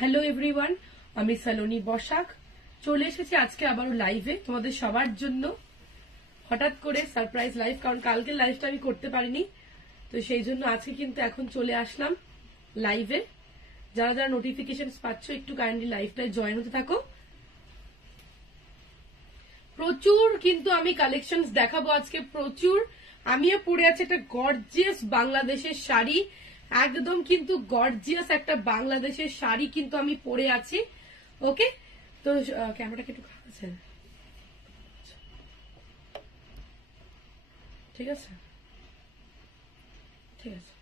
Hello everyone, আমি সালোনি বসাক চলে এসেছি আজকে আবারও লাইভে তোমাদের সবার জন্য। হঠাৎ করে সারপ্রাইজ লাইভ, কারণ কালকে লাইভটা আমি করতে পারিনি, তো সেই জন্য আজকে কিন্তু এখন চলে আসলাম লাইভে। যারা যারা নোটিফিকেশন পাচ্ছ একটু কাইন্ডলি লাইভটায় জয়েন হতে থাকো। প্রচুর কিন্তু আমি কালেকশন দেখাবো আজকে, প্রচুর। আমিও পরে আছি একটা গর্জিয়াস বাংলাদেশের শাড়ি, একদম কিন্তু গর্জিয়াস একটা বাংলাদেশের শাড়ি কিন্তু আমি পরে আছি। ওকে, তো ক্যামেরাটা একটু খারাপ আছে, ঠিক আছে ঠিক আছে,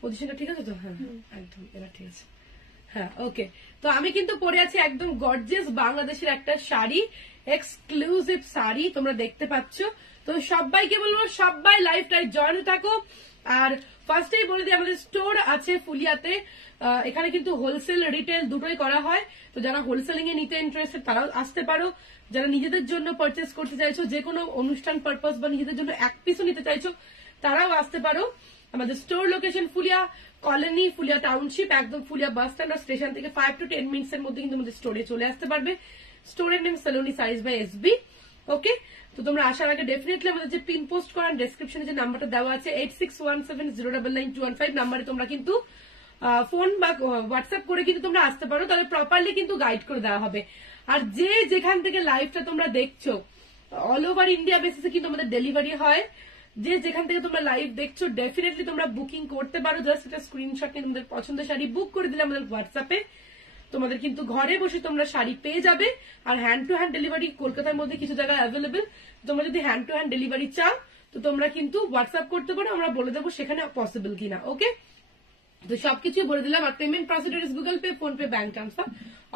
পজিশনটা ঠিক আছে তো? হ্যাঁ একদম, এবার ঠিক আছে। হ্যাঁ ওকে, তো আমি কিন্তু পরে আছি একদম গর্জিয়াস বাংলাদেশের একটা শাড়ি, এক্সক্লুসিভ শাড়ি তোমরা দেখতে পাচ্ছ। তো সবাইকে বলবো সবাই লাইভটায় জয়েন থাকো। আর ফার্স্টেই বলে দিই, আমাদের স্টোর আছে ফুলিয়াতে। এখানে কিন্তু হোলসেল রিটেল দুটোই করা হয়, তো যারা হোলসেলিং এ নিতে ইন্টারেস্টেড তারাও আসতে পারো। যারা নিজেদের জন্য পারচেস করতে চাইছো, যে কোনো অনুষ্ঠান পারপাস বা নিজেদের জন্য এক পিসও নিতে চাইছো, তারাও আসতে পারো। আমাদের store location Phulia colony, Phulia township, একদম ফুলিয়া বাস স্ট্যান্ড আর স্টেশন থেকে 5 to 10 মিনিটস এর মধ্যে কিন্তু আমাদের স্টোরে চলে আসতে পারবে। স্টোরের name Saloni size by SB. Okay, তো তোমরা আসার আগে ডেফিনেটলি আমাদের যে পিন পোস্ট করার ডেসক্রিপশনে যে নাম্বারটা দেওয়া আছে 8617099215 নাম্বারে তোমরা কিন্তু ফোন বা হোয়াটসঅ্যাপ করে কিন্তু তোমরা আসতে পারো, তাহলে প্রপারলি কিন্তু গাইড করে দেওয়া হবে। আর যে যেখান থেকে লাইভটা তোমরা দেখছো, অল ওভার ইন্ডিয়া বেসিসে কিন্তু আমাদের ডেলিভারি হয়। যে যেখান থেকে তোমরা লাইভ দেখছো ডেফিনেটলি তোমরা বুকিং করতে পারো। জাস্ট একটা স্ক্রিনশট নিয়ে তোমাদের পছন্দের শাড়ি বুক করে দিলে আমাদের হোয়াটসঅ্যাপে তোমাদের কিন্তু ঘরে বসে তোমরা শাড়ি পেয়ে যাবে। আর হ্যান্ড টু হ্যান্ড ডেলিভারি কলকাতার মধ্যে কিছু জায়গায় অ্যাভেলেবেল। তোমরা যদি হ্যান্ড টু হ্যান্ড ডেলিভারি চাও তো তোমরা কিন্তু হোয়াটসঅ্যাপ করতে পারো, আমরা বলে দেবো সেখানে পসিবল কিনা। ওকে, তো সবকিছু বলে দিলাম। আর payment procedure is Google Pay, PhonePe, bank transfer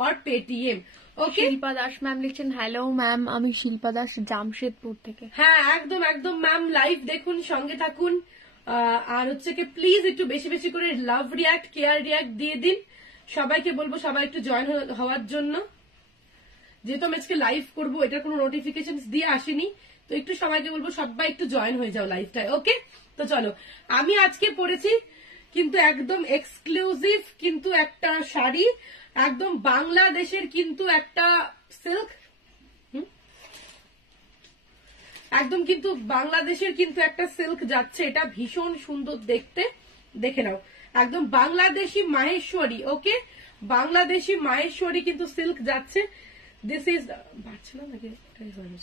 আর Paytm. Okay, Shilpa Das ma'am লিখছেন হ্যালো ম্যাম, আমি শিল্পা দাস জামশেদপুর থেকে। হ্যাঁ একদম একদম ম্যাম, লাইভ দেখুন, সঙ্গে থাকুন। আর হচ্ছে কি প্লিজ একটু বেশি বেশি করে লাভ রিয়াক্ট, কেয়ার রিয়াক্ট দিয়ে দিন। সবাইকে বলবো সবাই একটু জয়েন হওয়ার জন্য। যেহেতু আমি আজকে লাইভ করবো, এটার কোনো নোটিফিকেশন দিয়ে আসেনি, তো একটু সবাইকে বলবো সবাই একটু জয়েন হয়ে যাও লাইভটায়। ওকে, তো চলো, আমি আজকে পরেছি কিন্তু একদম এক্সক্লুসিভ কিন্তু একটা শাড়ি, একদম বাংলাদেশের কিন্তু একটা সিল্ক, একদম কিন্তু বাংলাদেশের কিন্তু একটা সিল্ক যাচ্ছে, এটা ভীষণ সুন্দর দেখতে। দেখে নাও, একদম বাংলাদেশি মাহেশ্বরী। ওকে, বাংলাদেশি মাহেশ্বরী কিন্তু সিল্ক যাচ্ছে। দিস ইজ বাড়ছে না নাকি? 21।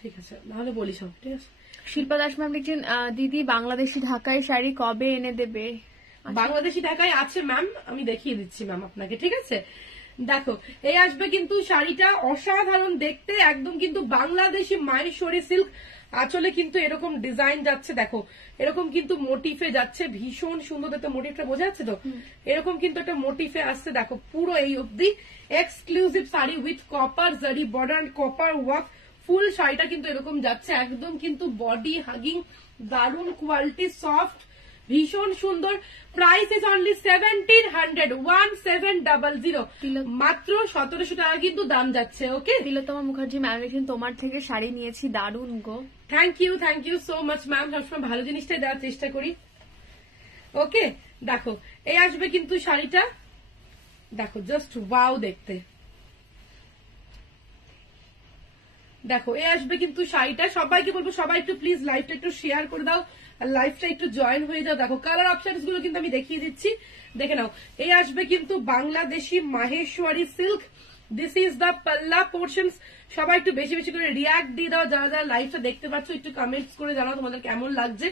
ঠিক আছে, নাহলে বলি সব। ঠিক আছে, শিল্পা দাস ম্যাম লিখছেন দিদি বাংলাদেশি ঢাকায় শাড়ি কবে এনে দেবে? বাংলাদেশি ঢাকায় আছে ম্যাম, আমি দেখিয়ে দিচ্ছি ম্যাম আপনাকে। ঠিক আছে, দেখো এই আসবে কিন্তু শাড়িটা অসাধারণ দেখতে, একদম কিন্তু বাংলাদেশি মাহেশ্বরী সিল্ক। আঁচলে কিন্তু এরকম ডিজাইন যাচ্ছে, দেখো এরকম কিন্তু মোটিফে যাচ্ছে, ভীষণ সুন্দর দেখতে। মোটিফটা বোঝা যাচ্ছে তো? এরকম কিন্তু একটা মোটিফে আসছে, দেখো পুরো এই অব্দি। এক্সক্লুসিভ শাড়ি উইথ কপার জারি বর্ডার, কপার ওয়ার্ক, ফুল শাড়িটা কিন্তু এরকম যাচ্ছে, একদম কিন্তু বডি হাগিং, দারুন কোয়ালিটি, সফট, ভীষণ সুন্দর। প্রাইস ইজ অনলি 1700, মাত্র 1700 টাকা কিন্তু দাম যাচ্ছে। ওকে, তিলোত্তমা মুখার্জি ম্যাম লিখছেন তোমার থেকে শাড়ি নিয়েছি, দারুন গো। Thank you so much ma'am, সবসময় ভালো জিনিসটাই দেওয়ার চেষ্টা করি। ওকে, দেখো এই আসবে কিন্তু শাড়িটা, দেখো জাস্ট ওয়াও দেখতে। দেখো এই আসবে কিন্তু শাড়িটা। সবাইকে বলবো সবাই একটু প্লিজ লাইভটা একটু শেয়ার করে দাও আর লাইভটা একটু জয়েন হয়ে যাও। দেখো কালার অপশনস গুলো কিন্তু আমি দেখিয়ে দিচ্ছি, দেখে নাও। এই আসবে কিন্তু Bangladeshi Maheshwari silk. This is the palla portions. সবাই একটু বেশি বেশি করে রিয়াক্ট দিয়ে দাও, যারা যারা লাইভটা দেখতে পাচ্ছ একটু কমেন্টস করে জানাও তোমাদের কেমন লাগছে।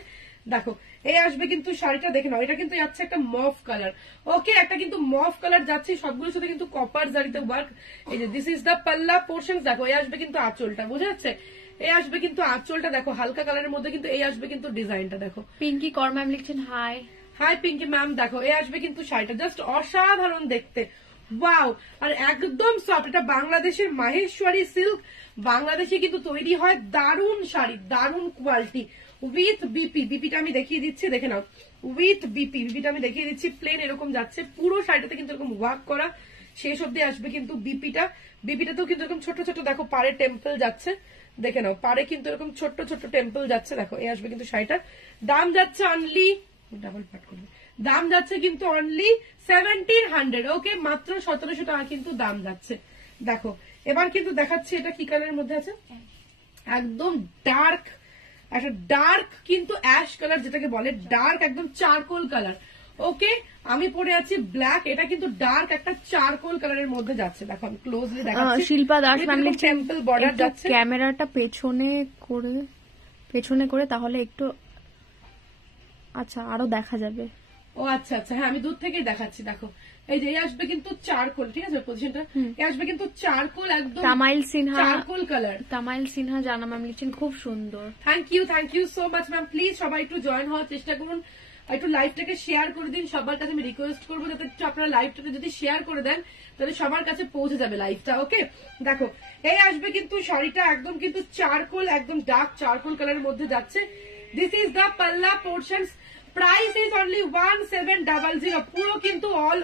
দেখো এই আসবে কিন্তু শাড়িটা, দেখে নাও। এটা কিন্তু যাচ্ছে একটা মফ কালার। ওকে, একটা কিন্তু মফ কালার যাচ্ছে, সবগুলোর সাথে কিন্তু কপার জারিতে ওয়ার্ক। এই যে this is the palla portions. দেখো এই আসবে কিন্তু আঁচলটা, বোঝা যাচ্ছে? এই আসবে কিন্তু আঁচলটা, দেখো হালকা কালারের মধ্যে কিন্তু এই আসবে কিন্তু ডিজাইনটা। দেখো পিঙ্কি কর ম্যাম লিখছেন হাই। হাই পিঙ্কি ম্যাম, দেখো এই আসবে কিন্তু শাড়িটা জাস্ট অসাধারণ দেখতে, ওয়াও। আর একদম সফট, এটা বাংলাদেশের মাহেশ্বরী সিল্ক, বাংলাদেশে কিন্তু তৈরি হয়। দারুন শাড়ি, দারুন কোয়ালিটি, উইথ বিপি। বিপিটা আমি দেখিয়ে দিচ্ছি, দেখে নাও। উইথ বিপি, বিপিটা আমি দেখিয়ে দিচ্ছি। প্লেন এরকম যাচ্ছে, পুরো শাড়িটাতে কিন্তু এরকম ওয়ার্ক করা, শেষ অব্দি আসবে কিন্তু বিপিটা। বিপিটাতেও কিন্তু এরকম ছোট ছোট, দেখো পাড়ে টেম্পল যাচ্ছে, দেখে নাও পাড়ে কিন্তু এরকম ছোট্ট ছোট্ট টেম্পল যাচ্ছে। দেখো এই আসবে কিন্তু শাড়িটার দাম যাচ্ছে অনলি, ডাবল পাট করবে, দাম যাচ্ছে কিন্তু অনলি 1700। ওকে, মাত্র 1700 টাকা কিন্তু দাম যাচ্ছে। দেখো এবার কিন্তু দেখাচ্ছি এটা কি কালারের মধ্যে আছে, একদম ডার্ক, একটা ডার্ক কিন্তু অ্যাশ কালার যেটাকে বলে, ডার্ক একদম চারকোল কালার। ওকে, আমি পরে আছি ব্ল্যাক, এটা কিন্তু ডার্ক একটা চারকোল কালারের মধ্যে যাচ্ছে। দেখো আমি ক্লোজলি দেখাচ্ছি। Shilpa Das ma'am temple border যাচ্ছে। ক্যামেরাটা পেছনে করে তাহলে একটু আচ্ছা আরো দেখা যাবে। ও আচ্ছা আচ্ছা, হ্যাঁ আমি দূর থেকেই দেখাচ্ছি। দেখো এই যে এই আসবে কিন্তু চারকোল, ঠিক আছে পজিশনটা, এই আসবে কিন্তু চারকোল একদম তামাইল সিনহা, চারকোল কালার। তামাইল সিনহা জানা ম্যাম লিখছেন খুব সুন্দর। Thank you so much ma'am. Please সবাই একটু জয়েন হওয়ার চেষ্টা করুন, একটু লাইভটাকে শেয়ার করে দিন। সবার কাছে আমি রিকোয়েস্ট করবো যাতে একটু আপনারা লাইভটাকে যদি শেয়ার করে দেন তাহলে সবার কাছে পৌঁছে যাবে লাইভটা। ওকে, দেখো এই আসবে কিন্তু শাড়িটা একদম কিন্তু চারকোল, একদম ডার্ক চারকোল কালারের মধ্যে যাচ্ছে। This is the palla portions, price is only 1700। পুরো কিন্তু অল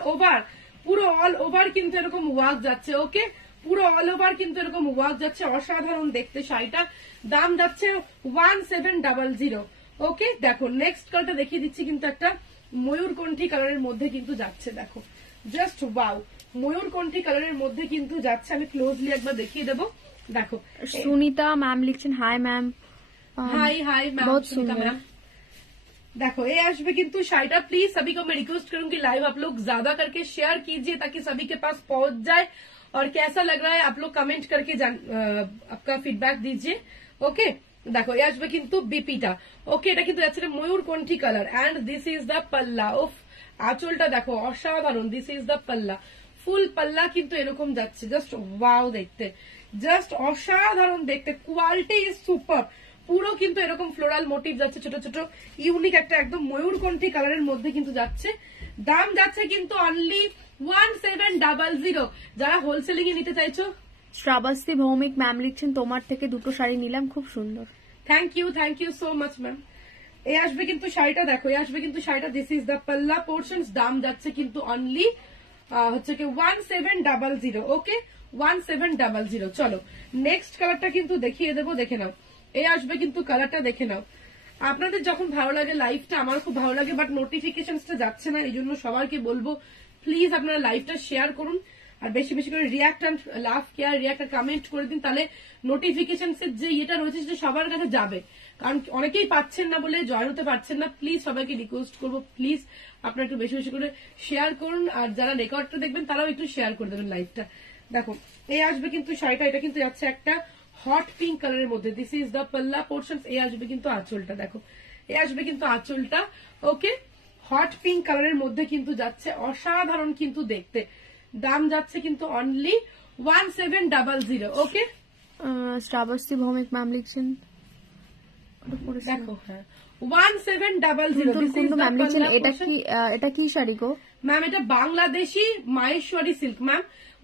ওভার কিন্তু এরকম ওয়ার্ক যাচ্ছে। ওকে, পুরো অল ওভার কিন্তু এরকম ওয়ার্ক যাচ্ছে, অসাধারণ দেখতে শাড়িটা। দাম যাচ্ছে 1700। ওকে, দেখো নেক্সট কালারটা দেখিয়ে দিচ্ছি, কিন্তু একটা ময়ূরকণ্ঠী কালারের মধ্যে কিন্তু যাচ্ছে। দেখো জাস্ট ওয়াও, ময়ূরকণ্ঠী কালারের মধ্যে কিন্তু যাচ্ছে। আমি ক্লোজলি একবার দেখিয়ে দেবো। দেখো সুনিতা ম্যাম লিখছেন হাই ম্যাম। हाय मैम, बहुत सुनीता सुंदर। मैम। देखो ये आशबे किंतु शाइटा, प्लीज सभी को मैं रिक्वेस्ट करूंगी लाइव आप लोग ज्यादा करके शेयर कीजिए ताकि सभी के पास पहुंच जाए। और कैसा लग रहा है आप लोग कमेंट करके आपका फीडबैक दीजिए। ओके, देखो ये आशबे किंतु बीपीटा। ओके, এটা কিন্তু যাচ্ছে ময়ূরকণ্ঠী colour and this is the পাল্লা। উফ, আঁচলটা দেখো অসাধারণ। দিস ইজ দ্য পাল্লা, ফুল পাল্লা কিন্তু এরকম যাচ্ছে। জাস্ট ওয়াও দেখতে, জাস্ট অসাধারণ দেখতে, কোয়ালিটি ইজ সুপার। পুরো কিন্তু এরকম ফ্লোরাল মোটিভ যাচ্ছে, ছোট ছোট ইউনিক একটা একদম ময়ূরকণ্ঠী কালারের মধ্যে কিন্তু যাচ্ছে। দাম যাচ্ছে কিন্তু অনলি 1700। যারা হোলসেলিং এ নিতে চাইছো, শ্রাবস্তী ভৌমিক ম্যাম লিখছেন তোমার থেকে দুটো শাড়ি নিলাম, খুব সুন্দর। Thank you so much ma'am. এই আসবে কিন্তু শাড়িটা, দেখো এই আসবে কিন্তু শাড়িটা, this is the palla portions. দাম যাচ্ছে কিন্তু অনলি হচ্ছে কি 1700। ওকে, 1700। চলো নেক্সট কালারটা কিন্তু দেখিয়ে দেবো, দেখে নাও। এই আসবে কিন্তু কালারটা দেখে নাও। আপনাদের যখন ভালো লাগে লাইভটা, আমার খুব ভালো লাগে, বাট নোটিফিকেশনসটা যাচ্ছে না। এই জন্য সবাইকে বলবো প্লিজ আপনারা লাইভটা শেয়ার করুন আর বেশি বেশি করে react and love care react comment করে দিন, তাহলে নোটিফিকেশনসের যে ইয়েটা রয়েছে সেটা সবার কাছে যাবে। কারণ অনেকেই পাচ্ছেন না বলে জয়েন হতে পারছেন না। প্লিজ সবাইকে রিকোয়েস্ট করবো, প্লিজ আপনারা একটু বেশি বেশি করে শেয়ার করুন। আর যারা রেকর্ডটা দেখবেন তারাও একটু শেয়ার করে দেবেন লাইভটা। দেখো এই আসবে কিন্তু শাড়িটা, এটা কিন্তু যাচ্ছে একটা হট পিঙ্ক কালারের মধ্যে। This is the palla portions. এই আসবে কিন্তু আঁচলটা, দেখো এই আসবে কিন্তু আঁচলটা। ওকে, হট পিঙ্ক কালারের মধ্যে কিন্তু যাচ্ছে, অসাধারণ কিন্তু দেখতে। দাম যাচ্ছে কিন্তু অনলি 1700। ওকে, শ্রাবস্তী ভৌমিক ম্যাম লিখছেন দেখো হ্যাঁ 1700। ম্যাম লিখছেন এটা কি শাড়ি গো ম্যাম? এটা Bangladeshi Maheshwari silk ma'am,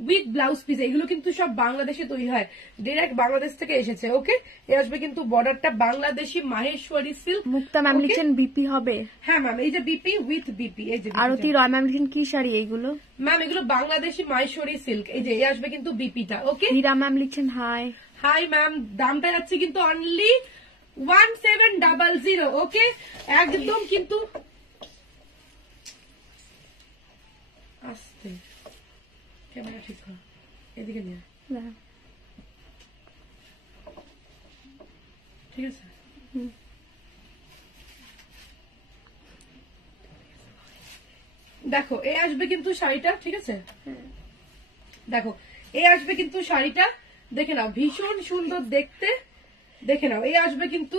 with blouse piece. এগুলো কিন্তু সব বাংলাদেশে তৈরি হয়, ডিরেক্ট বাংলাদেশ থেকে এসেছে। ওকে, এ আসবে কিন্তু বর্ডারটা বাংলাদেশি মাহেশ্বরী সিল্ক। মুক্তা ম্যাম লিখছেন বিপি হবে। হ্যাঁ ম্যাম, এই যে বিপি উইথ বিপি। এই যে আরতি রয় ম্যাম লিখছেন কি শাড়ি এইগুলো? ম্যাম এগুলো বাংলাদেশি মাহেশ্বরী সিল্ক। এই যে এ আসবে কিন্তু বিপিটা। ওকে, হীরা ম্যাম লিখছেন হাই ম্যাম। দামটা যাচ্ছে কিন্তু অনলি 1700। ওকে, একদম কিন্তু আস্তে ক্যামেরা ঠিক করো, এদিকে নিয়ে ঠিক আছে। দেখো এ আসবে কিন্তু শাড়িটা, ঠিক আছে। দেখো এ আসবে কিন্তু শাড়িটা, দেখে নাও ভীষণ সুন্দর দেখতে। দেখে নাও এই আসবে কিন্তু,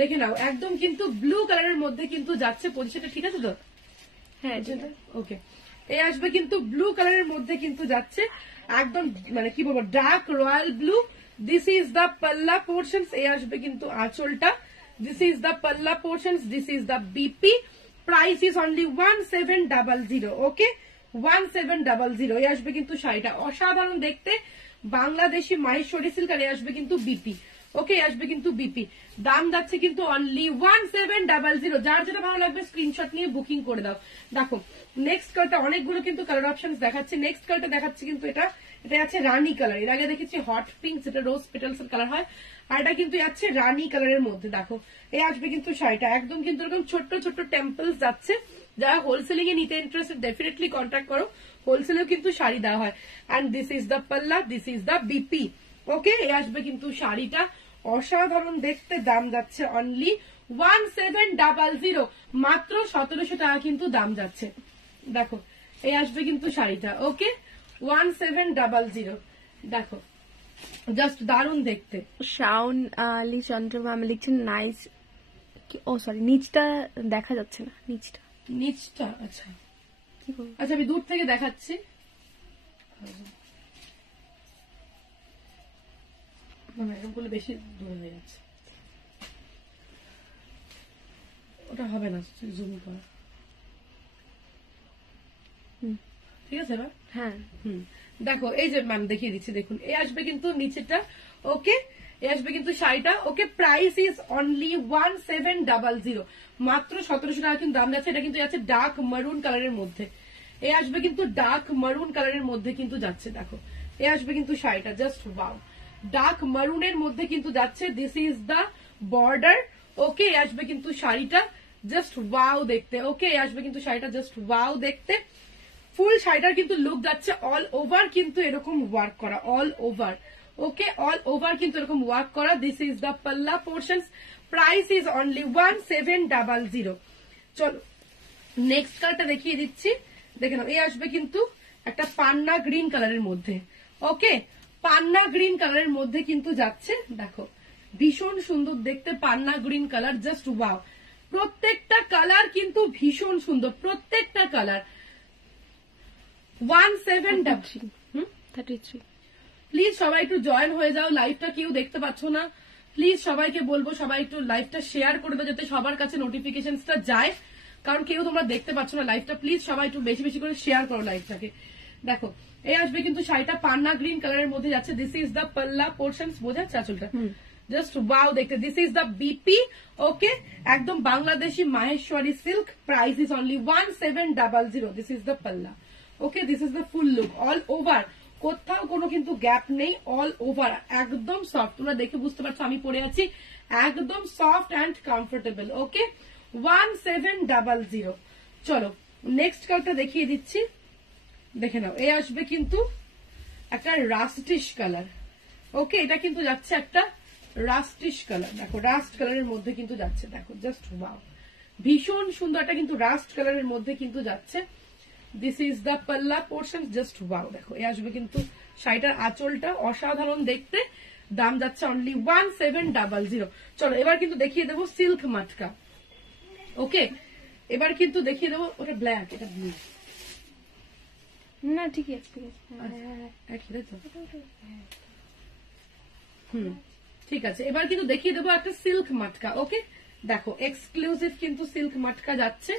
দেখে নাও একদম কিন্তু ব্লু কালারের মধ্যে কিন্তু যাচ্ছে। পজিশনটা ঠিক আছে তো? হ্যাঁ, ওকে, এই আসবে কিন্তু ব্লু কালারের মধ্যে কিন্তু যাচ্ছে, একদম মানে কি বলবো dark royal blue. This is the palla portions. এই আসবে কিন্তু আঁচলটা। This is the palla portions, this is the BP. Price is only 1700। ওকে, 1700। এই আসবে কিন্তু শাড়িটা অসাধারণ দেখতে, বাংলাদেশি মাহেশ্বরী সিল্ক। আর এই আসবে কিন্তু বিপি। ওকে আসবে কিন্তু বিপি, দাম যাচ্ছে কিন্তু অনলি 1700। যার যেটা ভালো লাগবে স্ক্রিনশট নিয়ে বুকিং করে দাও। দেখো নেক্সট কালারটা, অনেকগুলো কিন্তু কালার অপশন দেখাচ্ছে। নেক্সট কালারটা দেখাচ্ছে কিন্তু এটা আছে রানী কালার। এর আগে দেখেছি হট পিঙ্ক, যেটা রোজ পেটালস এর কালার হয়, আর এটা কিন্তু যাচ্ছে রানী কালারের মধ্যে। দেখো এই আসবে কিন্তু শাড়িটা একদম কিন্তু এরকম ছোট্ট ছোট্ট টেম্পলস যাচ্ছে। যারা হোলসেলিং এ নিতে ইন্টারেস্টেড ডেফিনেটলি কন্ট্যাক্ট করো, হোলসেলেও কিন্তু শাড়ি দেওয়া হয়। অ্যান্ড দিস ইজ দ্য পাল্লা, দিস ইজ দ্য বিপি। ওকে এই আসবে কিন্তু শাড়িটা অসাধারণ দেখতে, দাম যাচ্ছে অনলি 1700, মাত্র 1700 টাকা কিন্তু দাম যাচ্ছে। দেখো এই আসবে কিন্তু শাড়িটা, ওকে 1700। দেখো জাস্ট দারুণ দেখতে। শাওন আলী চন্দ্রমা লিখছেন নাইস। ও সরি, নিচটা দেখা যাচ্ছে না, নিচটা। নিচটা আচ্ছা কি করবো? আচ্ছা আমি দূর থেকে দেখাচ্ছি। এরকম করলে বেশি দূরে হয়ে যাচ্ছে, ওটা হবে না জুম করা। ঠিক আছে এবার? হ্যাঁ দেখো এই যে ম্যাম দেখিয়ে দিচ্ছি, দেখুন এই আসবে কিন্তু নিচেটা। ওকে এই আসবে কিন্তু শাড়িটা। ওকে প্রাইস ইজ অনলি 1700, মাত্র 1700 টাকা কিন্তু দাম যাচ্ছে। এটা কিন্তু যাচ্ছে ডার্ক মারুন কালারের মধ্যে। এই আসবে কিন্তু ডার্ক মারুন কালারের মধ্যে কিন্তু যাচ্ছে। দেখো এই আসবে কিন্তু শাড়িটা জাস্ট ওয়াও, ডার্ক মারুনের মধ্যে কিন্তু যাচ্ছে। This is the border. Okay এই আসবে কিন্তু শাড়িটা জাস্ট ওয়াও দেখতে। ওকে এই আসবে কিন্তু শাড়িটা জাস্ট ওয়াও দেখতে। ফুল শাড়িটার কিন্তু লুক যাচ্ছে অল ওভার কিন্তু এরকম ওয়ার্ক করা, all over. Okay all over কিন্তু এরকম ওয়ার্ক করা। দিস ইজ দ্য পাল্লা পোর্শন, প্রাইস ইজ অনলি 1700। চলো নেক্সট কালারটা দেখিয়ে দিচ্ছি, দেখে নাও। এই আসবে কিন্তু একটা পান্না গ্রিন কালারের মধ্যে। ওকে পান্না গ্রিন কালারের মধ্যে কিন্তু যাচ্ছে। দেখো ভীষণ সুন্দর দেখতে পান্না গ্রিন কালার, জাস্ট ওয়াও। প্রত্যেকটা কালার কিন্তু ভীষণ সুন্দর, প্রত্যেকটা কালার। 33। প্লিজ সবাই একটু জয়েন হয়ে যাও, লাইভটা কেউ দেখতে পাচ্ছ না। প্লিজ সবাইকে বলবো সবাই একটু লাইভটা শেয়ার করে দাও, যাতে সবার কাছে নোটিফিকেশনটা যায়, কারণ কেউ তোমরা দেখতে পাচ্ছ না লাইভটা। প্লিজ সবাই একটু বেশি বেশি করে শেয়ার করো লাইভটাকে। দেখো এই আসবে কিন্তু শাড়িটা পান্না গ্রিন কালারের মধ্যে যাচ্ছে। দিস ইজ দ্য পাল্লা পোর্শন, বোঝা যাচ্ছে আঁচলটা জাস্ট ওয়াও দেখতে। This is the BP. Okay একদম Bangladeshi Maheshwari silk, price is only 1700। This is the পাল্লা। Okay this is the full look all over, কোথাও কোনো কিন্তু গ্যাপ নেই, অল ওভার একদম সফট। তোমরা দেখে বুঝতে পারছো আমি পরে আছি একদম সফট অ্যান্ড কমফোর্টেবল। ওকে 1700। চলো নেক্সট কালারটা দেখিয়ে দিচ্ছি, দেখে নাও। এই আসবে কিন্তু একটা রাস্টিশ কালার। ওকে এটা কিন্তু যাচ্ছে একটা রাস্টিশ কালার। দেখো রাস্ট কালারের মধ্যে কিন্তু যাচ্ছে। দেখো জাস্ট ওয়াও, ভীষণ সুন্দর। এটা কিন্তু রাস্ট কালারের মধ্যে কিন্তু যাচ্ছে। দিস ইজ দ্য পাল্লা পোর্শন, জাস্ট ওয়াও। দেখো এই আসবে কিন্তু শাড়িটার আঁচলটা অসাধারণ দেখতে, দাম যাচ্ছে অনলি 1700। চলো এবার কিন্তু দেখিয়ে দেবো সিল্ক মাটকা। ওকে এবার কিন্তু দেখিয়ে দেবো, ওটা ব্ল্যাক এটা ব্লু। না ঠিকই আছে, ঠিক আছে। ঠিক আছে এবার কিন্তু দেখিয়ে দেবো একটা সিল্ক মাটকা। ওকে দেখো এক্সক্লুসিভ কিন্তু সিল্ক মাটকা যাচ্ছে।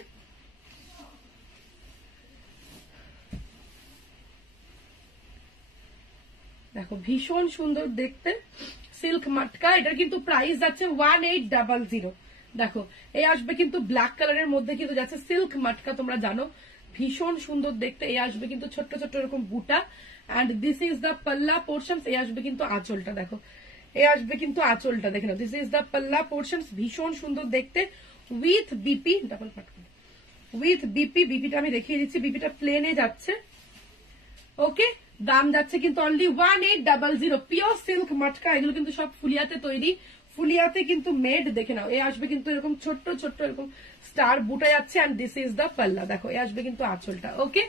দেখো ভীষণ সুন্দর দেখতে সিল্ক মাটকা। এটার কিন্তু প্রাইস যাচ্ছে 1800। দেখো এই আসবে কিন্তু ব্ল্যাক কালারের মধ্যে কিন্তু যাচ্ছে সিল্ক মাটকা। তোমরা জানো ভীষণ সুন্দর দেখতে। এই আসবে কিন্তু ছোট্ট ছোট্ট এরকম বুটা, অ্যান্ড দিস ইজ দ্য পাল্লা পোর্শন। এই আসবে কিন্তু আঁচলটা। দেখো এই আসবে কিন্তু আঁচলটা, দেখে নাও। দিস ইজ দ্য পাল্লা পোর্শন, ভীষণ সুন্দর দেখতে উইথ বিপি, ডাবল পাট উইথ বিপি। বিপিটা আমি দেখিয়ে দিচ্ছি, বিপিটা প্লেনে যাচ্ছে। ওকে দাম যাচ্ছে কিন্তু অনলি 1800। পিওর সিল্ক মাটকা, এগুলো কিন্তু সব ফুলিয়াতে তৈরি, ফুলিয়াতে কিন্তু মেড। দেখে নাও এই আসবে কিন্তু এরকম ছোট্ট ছোট্ট এরকম স্টার বুটা যাচ্ছে, এন্ড দিস ইজ দ্য পাল্লা। দেখো এই আসবে কিন্তু আঁচলটা। ওকে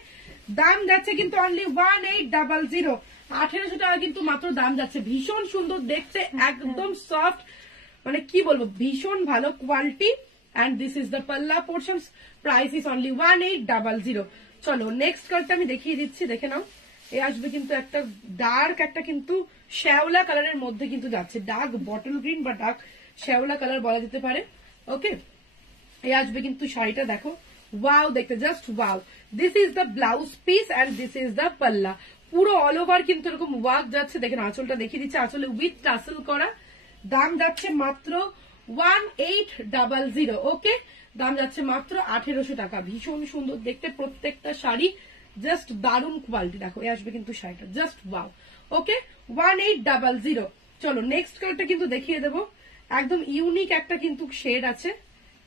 দাম যাচ্ছে কিন্তু অনলি 1800। 1800 টাকা কিন্তু মাত্র দাম যাচ্ছে। ভীষণ সুন্দর দেখতে, একদম সফট, মানে কি বলবো ভীষণ ভালো quality. And this is the পাল্লা পোর্শন, প্রাইস ইজ অনলি 1800। চলো নেক্সট কালারটা আমি দেখিয়ে দিচ্ছি, দেখে নাও। এই আসবে কিন্তু একটা ডার্ক, একটা কিন্তু শ্যাওলা কালারের মধ্যে কিন্তু যাচ্ছে। ডার্ক বটল গ্রিন বা ডার্ক শ্যাওলা কালার বলা যেতে পারে। ওকে এই আসবে কিন্তু শাড়িটা। দেখো ওয়াও দেখতে, just wow. This is the blouse piece and this is the পাল্লা। পুরো অল ওভার কিন্তু এরকম ওয়ার্ক যাচ্ছে। দেখেন আঁচলটা দেখিয়ে দিচ্ছে, আঁচলে উইথ টাসেল করা। দাম যাচ্ছে মাত্র 1800। ওকে, দাম যাচ্ছে মাত্র 1800 টাকা। ভীষণ সুন্দর দেখতে প্রত্যেকটা শাড়ি, জাস্ট দারুণ কোয়ালিটি। দেখো এ আসবে কিন্তু শাড়িটা জাস্ট ওয়াও। ওকে, 1800। চলো নেক্সট কালারটা কিন্তু দেখিয়ে দেবো। একদম ইউনিক একটা কিন্তু শেড আছে,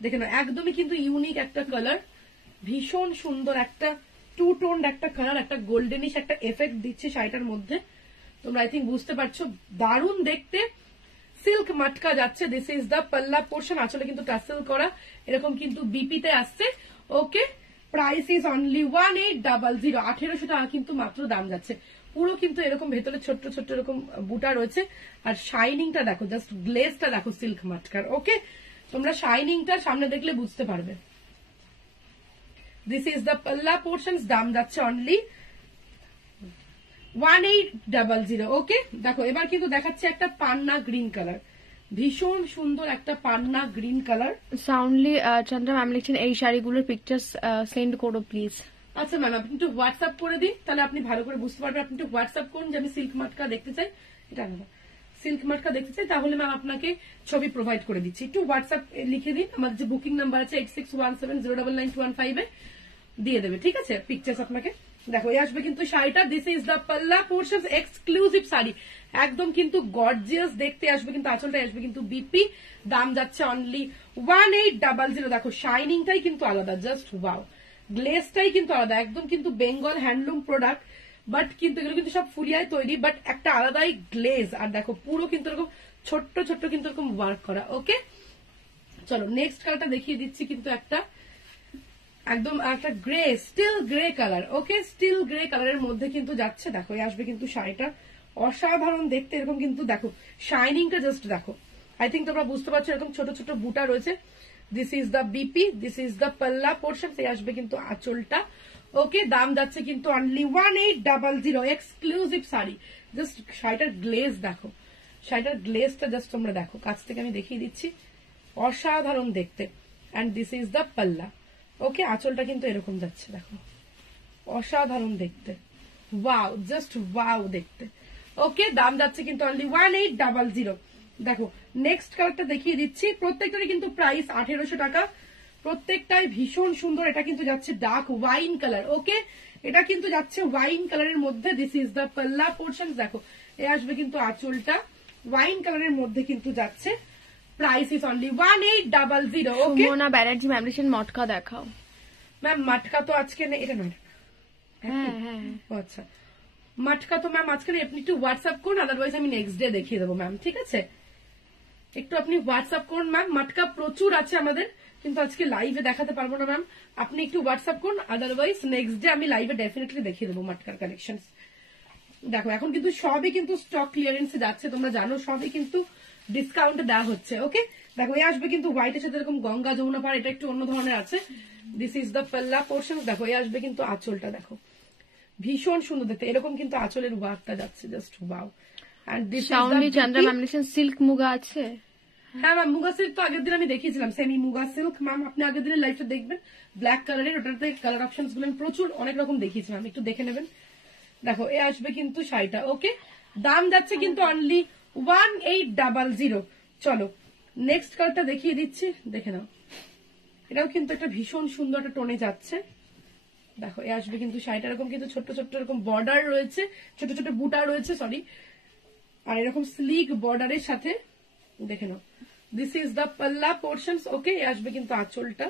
দেখে নাও, একদমই কিন্তু ইউনিক একটা কালার, ভীষণ সুন্দর একটা টু টোন একটা কালার, একটা গোল্ডেনিশ একটা এফেক্ট দিচ্ছে শাড়িটার মধ্যে। তোমরা আই থিঙ্ক বুঝতে পারছো, দারুণ দেখতে। সিল্ক মাটকা যাচ্ছে, দিস ইজ দ্য পাল্লা পোর্শন, আসলে কিন্তু টাসেল করা, এরকম কিন্তু বিপিতে আসছে। ওকে, প্রাইস ইজ অনলি 1800। 1800 টাকা কিন্তু মাত্র দাম যাচ্ছে। পুরো কিন্তু এরকম ভেতরে ছোট্ট ছোট্ট এরকম বুটা রয়েছে, আর শাইনিংটা দেখো, জাস্ট গ্লেজটা দেখো সিল্ক মাটকার। ওকে, তোমরা শাইনিংটা সামনে দেখলে বুঝতে পারবে। দিস ইজ দ্য পাল্লা পোর্শন, দাম যাচ্ছে অনলি 1800। ওকে, দেখো এবার কিন্তু দেখাচ্ছে একটা পান্না গ্রিন কালার, ভীষণ সুন্দর একটা পান্না গ্রিন কালার। সাউন্ডলি চন্দ্রা ম্যাম লিখছেন এই শাড়িগুলোর পিকচার্স সেন্ড করো প্লিজ। আচ্ছা ম্যাম, আপনি একটু হোয়াটসঅ্যাপ করে দিন, তাহলে আপনি ভালো করে বুঝতে পারবেন। আপনি একটু হোয়াটসঅ্যাপ করুন যে আমি সিল্ক মাটকা দেখতে চাই, এটা না সিল্ক মাটকা দেখতে চাই, তাহলে ম্যাম আপনাকে ছবি প্রোভাইড করে দিচ্ছি। একটু হোয়াটসঅ্যাপ লিখে দিন, আমার যে বুকিং নাম্বার আছে 8617099215 এ দিয়ে দেবে, ঠিক আছে, পিকচার্স আপনাকে। দেখো এই আসবে কিন্তু শাড়িটা, দিস ইজ দ্য পাল্লা পোর্শন, এক্সক্লুসিভ শাড়ি, একদম কিন্তু গর্জিয়াস দেখতে আসবে কিন্তু, আঁচলটা আসবে কিন্তু বিপি, দাম যাচ্ছে অনলি 1800। দেখো শাইনিংটাই কিন্তু আলাদা, জাস্ট ওয়াও, গ্লেজটাই কিন্তু আলাদা, একদম কিন্তু বেঙ্গল হ্যান্ডলুম প্রোডাক্ট, বাট কিন্তু এগুলো কিন্তু সব ফুলিয়ায় তৈরি, বাট একটা আলাদাই গ্লেজ। আর দেখো পুরো কিন্তু এরকম ছোট্ট ছোট্ট কিন্তু এরকম ওয়ার্ক করা। ওকে, চলো নেক্সট কালারটা দেখিয়ে দিচ্ছি, কিন্তু একটা একদম একটা গ্রে, স্টিল গ্রে কালার। ওকে, স্টিল গ্রে কালারের মধ্যে কিন্তু যাচ্ছে, দেখো এই আসবে কিন্তু শাড়িটা অসাধারণ দেখতে, এরকম কিন্তু দেখো শাইনিংটা জাস্ট দেখো, আই থিঙ্ক তোমরা বুঝতে পারছো, এরকম ছোট ছোট বুটা রয়েছে। This is the BP, this is the পাল্লা পোর্শন, এই আসবে কিন্তু আঁচলটা। ওকে, দাম যাচ্ছে কিন্তু অনলি 1800। এক্সক্লুসিভ শাড়ি, জাস্ট শাড়িটার গ্লেজ দেখো, শাড়িটার গ্লেজটা জাস্ট তোমরা দেখো, কাছ থেকে আমি দেখিয়ে দিচ্ছি, অসাধারণ দেখতে। অ্যান্ড দিস ইজ দ্য পাল্লা। ওকে, আঁচলটা কিন্তু এরকম যাচ্ছে, দেখো অসাধারণ দেখতে, ওয়াও, জাস্ট ওয়াও দেখতে। ওকে, দাম যাচ্ছে কিন্তু অনলি 1800। দেখো নেক্সট কালারটা দেখিয়ে দিচ্ছি, প্রত্যেকটারই কিন্তু প্রাইস 1800 টাকা, প্রত্যেকটাই ভীষণ সুন্দর। এটা কিন্তু যাচ্ছে ডার্ক ওয়াইন কালার। ওকে, এটা কিন্তু যাচ্ছে ওয়াইন কালারের মধ্যে, দিস ইজ দ্য পাল্লা পোর্শন। দেখো এ আসবে কিন্তু আঁচলটা ওয়াইন কালারের মধ্যে কিন্তু যাচ্ছে, price is only 1800। Okay, Sumana Banerjee ma'am লিখছেন মটকা দেখাও। ম্যাম মাটকা তো আজকে নেই, এটা নয়, হ্যাঁ হ্যাঁ ও আচ্ছা, মাটকা তো ম্যাম আজকে নেই, আপনি একটু হোয়াটসঅ্যাপ করুন, আদারওয়াইজ আমি নেক্সট ডে দেখিয়ে দেবো ম্যাম, ঠিক আছে, একটু আপনি হোয়াটসঅ্যাপ করুন ম্যাম। মাটকা প্রচুর আছে আমাদের, কিন্তু আজকে লাইভে দেখাতে পারবো না ম্যাম, আপনি একটু হোয়াটসঅ্যাপ করুন, আদারওয়াইজ নেক্সট ডে আমি লাইভে ডেফিনেটলি দেখিয়ে দেবো মাটকার কালেকশন। দেখো এখন কিন্তু সবই কিন্তু স্টক ক্লিয়ারেন্সে যাচ্ছে, তোমরা জানো সবই কিন্তু ডিসকাউন্টে দেওয়া হচ্ছে। ওকে, দেখো এই আসবে কিন্তু হোয়াইটের সাথে এরকম গঙ্গা যমুনা পাড়, এটা একটু অন্য ধরনের আছে। দিস ইজ দ্য পাল্লা পোর্শন। দেখো এই আসবে কিন্তু আঁচলটা, দেখো ভীষণ সুন্দর দেখতে, এরকম কিন্তু আঁচলের ওয়ার্কটা যাচ্ছে, জাস্ট ওয়াও। এন্ড দিস সাউন্ডলি চন্দ্রা ম্যাম লিখছেন সিল্ক মুগা আছে। হ্যাঁ ম্যাম, মুগা সিল্ক তো আগের দিন আমি দেখিয়েছিলাম, সেমি মুগা সিল্ক ম্যাম, আপনি আগের দিনের লাইফটা দেখবেন, ব্ল্যাক কালারের, ওটাতে কালার অপশন গুলো প্রচুর অনেক রকম দেখিয়েছিলাম, একটু দেখে নেবেন। দেখো এ আসবে কিন্তু শাড়িটা। ওকে, দাম যাচ্ছে কিন্তু অনলি 1800। চলো নেক্সট কালারটা দেখিয়ে দিচ্ছি, দেখে নাও, এটাও কিন্তু একটা ভীষণ সুন্দর একটা টোনে যাচ্ছে। দেখো এ আসবে কিন্তু শাড়িটা, এরকম কিন্তু ছোট্ট ছোট্ট এরকম বর্ডার রয়েছে, ছোট ছোট বুটা রয়েছে, সরি, আর এরকম স্লিক বর্ডারের সাথে, দেখে নাও, দিস ইজ দ্য পাল্লা পোর্শন। ওকে, এ আসবে কিন্তু আঁচলটা,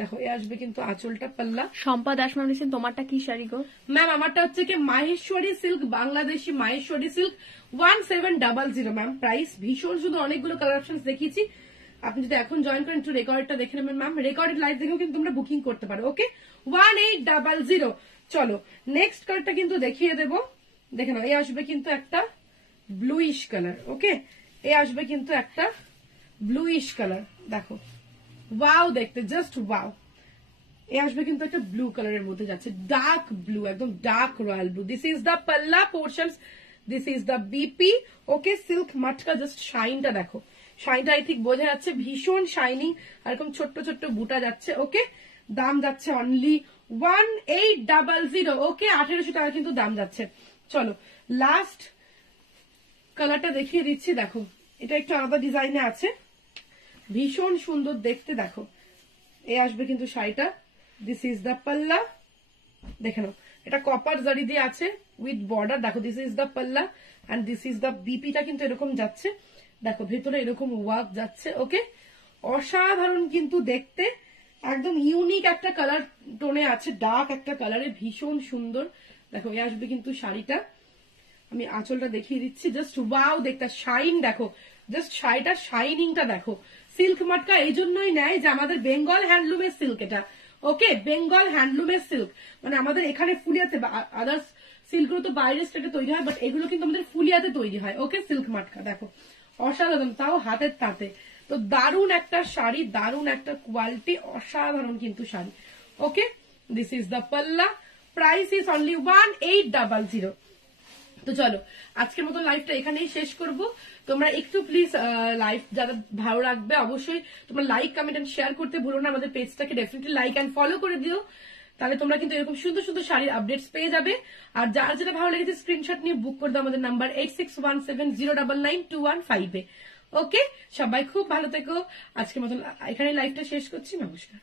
দেখো এ আসবে কিন্তু আঁচলটা পাল্লা। শম্পা দাস ম্যাম লিখছেন তোমারটা কি শাড়ি গো? ম্যাম আমারটা হচ্ছে কি Maheshwari silk, Bangladeshi Maheshwari silk, 1700 ma'am price. ভীষণ শুধু অনেকগুলো কালার অপশন দেখিয়েছি, আপনি যদি এখন জয়েন করেন একটু রেকর্ডটা দেখে নেবেন ম্যাম, রেকর্ডেড লাইভ দেখেও কিন্তু তোমরা বুকিং করতে পারো। ওকে, 1800। চলো নেক্সট কালারটা কিন্তু দেখিয়ে দেবো, দেখে নাও, এ আসবে কিন্তু একটা ব্লুইশ কালার। ওকে, এ আসবে কিন্তু একটা ব্লুইশ কালার, দেখো ওয়াও দেখতে, জাস্ট ওয়াও। এ আসবে কিন্তু একটা ব্লু কালারের মধ্যে যাচ্ছে, ডার্ক ব্লু, একদম dark royal blue. This is the পাল্লা portion, this is the BP. Okay, silk matka, just শাইনটা দেখো, শাইনটা আই থিঙ্ক বোঝা যাচ্ছে, ভীষণ শাইনিং, আর এরকম ছোট্ট ছোট্ট বুটা যাচ্ছে। ওকে, দাম যাচ্ছে অনলি 1800। ওকে, 1800 টাকা কিন্তু দাম যাচ্ছে। চলো লাস্ট কালারটা দেখিয়ে দিচ্ছি, দেখো এটা একটু আলাদা ডিজাইনে আছে, ভীষণ সুন্দর দেখতে। দেখো এ আসবে কিন্তু শাড়িটা, দিস ইজ দ্য পাল্লা, দেখে নাও এটা কপার জারি দিয়ে আছে উইথ বর্ডার। দেখো দিস ইজ দ্য পাল্লা এন্ড দিস ইজ দ্য বিপিটা কিন্তু এরকম যাচ্ছে, দেখো ভেতরে এরকম ওয়ার্ক যাচ্ছে। ওকে, অসাধারণ কিন্তু দেখতে, একদম ইউনিক একটা কালার টোনে আছে, ডার্ক একটা কালারে, ভীষণ সুন্দর। দেখো এ আসবে কিন্তু শাড়িটা, আমি আঁচলটা দেখিয়ে দিচ্ছি, জাস্ট ওয়াও দেখতে, শাইন দেখো, জাস্ট শাড়িটার শাইনিংটা দেখো। সিল্ক মাটকা এই জন্যই নেয় যে আমাদের বেঙ্গল হ্যান্ডলুমের সিল্ক এটা। ওকে, বেঙ্গল হ্যান্ডলুমের সিল্ক, মানে আমাদের এখানে ফুলিয়াতে, আদার্স সিল্কগুলো তো বাইরের স্টেটে তৈরি হয়, বাট এগুলো কিন্তু আমাদের ফুলিয়াতে তৈরি হয়। ওকে, সিল্ক মাটকা দেখো অসাধারণ, তাও হাতের তাঁতে। তো দারুণ একটা শাড়ি, দারুণ একটা কোয়ালিটি, অসাধারণ কিন্তু শাড়ি। ওকে, দিস ইজ দ্য পাল্লা, প্রাইস ইজ অনলি 1800। তো চলো আজকের মতো লাইভটা এখানেই শেষ করব। তোমরা একটু প্লিজ লাইভ যারা ভালো রাখবে অবশ্যই তোমরা লাইক, কমেন্ট এন্ড শেয়ার করতে ভুলো না। আমাদের পেজটাকে ডেফিনেটলি লাইক এন্ড ফলো করে দিও, তাহলে তোমরা কিন্তু এরকম সুন্দর সুন্দর শাড়ির আপডেটস পেয়ে যাবে। আর যার যেটা ভালো লেগেছে স্ক্রিনশট নিয়ে বুক করে দাও আমাদের নাম্বার 8617099155 এ। ওকে, সবাই খুব ভালো থেকো। আজকের মতো এখানে লাইভটা শেষ করছি, নমস্কার।